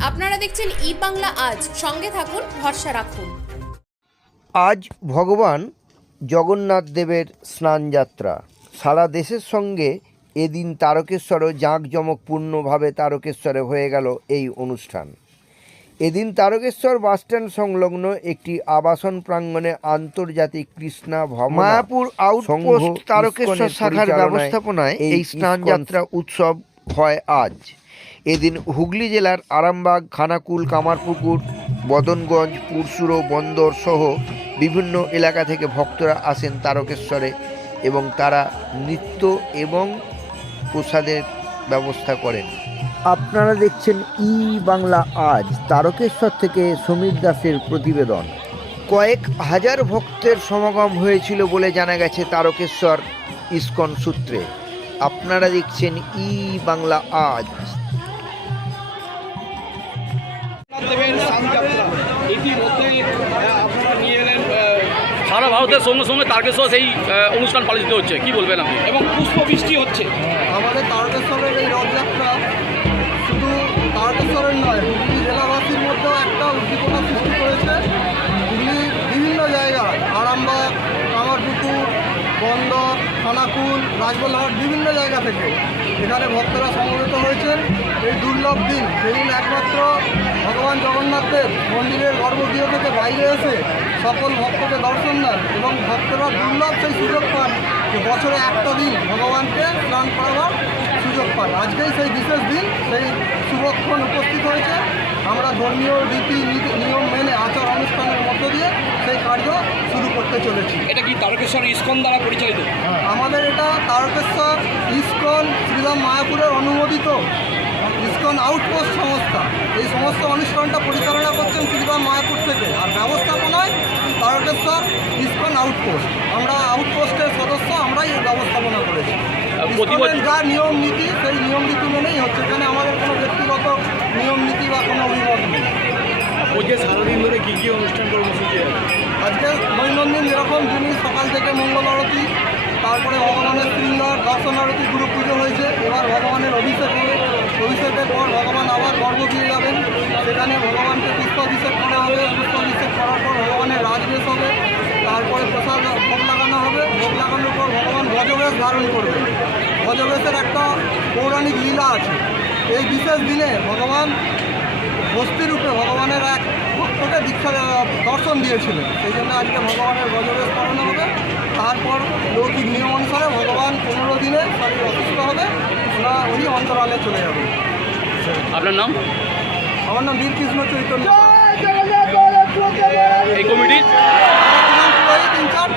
আপনারা দেখছেন ই বাংলা আজ। সঙ্গে থাকুন ভরসা রাখুন। আজ ভগবান জগন্নাথ দেবের স্নানযাত্রা। সারা দেশের সঙ্গে এদিন তারকেশ্বরও জাঁকজমকপূর্ণভাবে তারকেশ্বরে হয়ে গেল এই অনুষ্ঠান। এদিন তারকেশ্বর বাসস্ট্যান্ড সংলগ্ন একটি আবাসন প্রাঙ্গণে আন্তর্জাতিক কৃষ্ণা ভবন মায়াপুর আউটপোস্ট তারকেশ্বর শাখার ব্যবস্থাপনায় এই স্নানযাত্রা উৎসব হয় আজ। এদিন হুগলি জেলার আরামবাগ, খানাকুল, কামারপুকুর, বদনগঞ্জ, পুরসুরো, বন্দর সহ বিভিন্ন এলাকা থেকে ভক্তরা আসেন তারকেশ্বরে এবং তারা নৃত্য এবং প্রসাদের ব্যবস্থা করেন। আপনারা দেখছেন ই বাংলা আজ, তারকেশ্বর থেকে সমীর দাসের প্রতিবেদন। কয়েক হাজার ভক্তের সমাগম হয়েছিল বলে জানা গেছে তারকেশ্বর ইস্কন সূত্রে। আপনারা দেখছেন ই বাংলা আজ। দেবের স্নানযাত্রা ইতিমধ্যে আপনারা নিয়ে এলেন সারা ভারতের সঙ্গে সঙ্গে তারকেশ্বর সেই অনুষ্ঠান পালিত হচ্ছে। কি বলবেন আপনি? এবং পুষ্প বৃষ্টি হচ্ছে। আমাদের তারকেশ্বরের এই রথযাত্রা শুধু তারকেশ্বরের নয় হুগলি জেলাবাসীর মধ্যেও একটা উদ্দীপনা সৃষ্টি করেছে। হুগলির বিভিন্ন জায়গায় আরামবাগ কামারপুকুর বন্দর খানাকুল রাজবলহাট বিভিন্ন জায়গা থেকে। এখানে ভক্তরা সমবেত হয়েছেন। এই দুর্লভ দিন, সেদিন একমাত্র ভগবান জগন্নাথের মন্দিরের গর্ভগৃহ থেকে বাইরে এসে সকল ভক্তকে দর্শন দেন এবং ভক্তরা দুর্লভ সেই সুযোগ পান যে বছরে একটা দিন ভগবানকে স্নান করাবার সুযোগ পান। আজকেই সেই বিশেষ দিন সেই শুভক্ষণ উপস্থিত হয়েছে। আমরা ধর্মীয় রীতি নীতি- নিয়ম মেনে আচার অনুষ্ঠানের মধ্য দিয়ে সেই কার্য শুরু করতে চলেছি। এটা কি তারকেশ্বর ইস্কন দ্বারা পরিচালিত? আমাদের এটা তারকেশ্বর ইস্কন শ্রীরাম মায়াপুরের অনুমোদিত ইস্কন আউটপোস্ট সংস্থা। এই সমস্ত অনুষ্ঠানটা পরিচালনা করছেন শ্রীরাম মায়াপুর থেকে। আর ব্যবস্থাপনায় তারকেশ্বর ইস্কন আউটপোস্ট। আমরা আউটপোস্টের সদস্য আমরাই এই ব্যবস্থাপনা করেছি প্রতি বছর- যা নিয়ম নীতি সেই নিয়ম নীতি মেনেই হচ্ছে। এখানে আমাদের কোনো ব্যক্তিগত নিয়ম নীতি বা কোনো অভিমত নেই। বলছে সারাদিন ধরে কি কি অনুষ্ঠান কর্মসূচি আজকে দৈনন্দিন যেরকম জিনিস সকাল থেকে মঙ্গল আরতি তারপরে ভগবানের শৃঙ্গার দর্শন আরতি গুরু পুজো হয়েছে। এবার ভগবানের অভিষেক হবে। অভিষেকের পর ভগবান আবার গর্ভ দিয়ে যাবেন। সেখানে ভগবানকে পুষ্পাভিষেক করা হবে। পুষ্পাভিষেক করার পর ভগবানের রাজবেশ হবে। তারপরে প্রসাদ ভোগ লাগানো হবে। ভোগ লাগানোর পর ভগবান গজবেশ ধারণ করবে। গজবেশের একটা পৌরাণিক লীলা আছে। এই বিশেষ দিনে ভগবান বস্তিরূপে ভগবানের এক ভক্তকে দীক্ষা দর্শন দিয়েছিলেন। সেই জন্য আজকে ভগবানের গজবেশ করানো হবে। তারপর লৌকিক নিয়ম অনুসারে ভগবান পনেরো দিনে শরীর অসুস্থ হবে। ওনা উনি অন্তরালে চলে যাবে আপনার নাম? আমার নাম বীরকৃষ্ণ চৈতন্য। এই কমিটির ইনচার্জ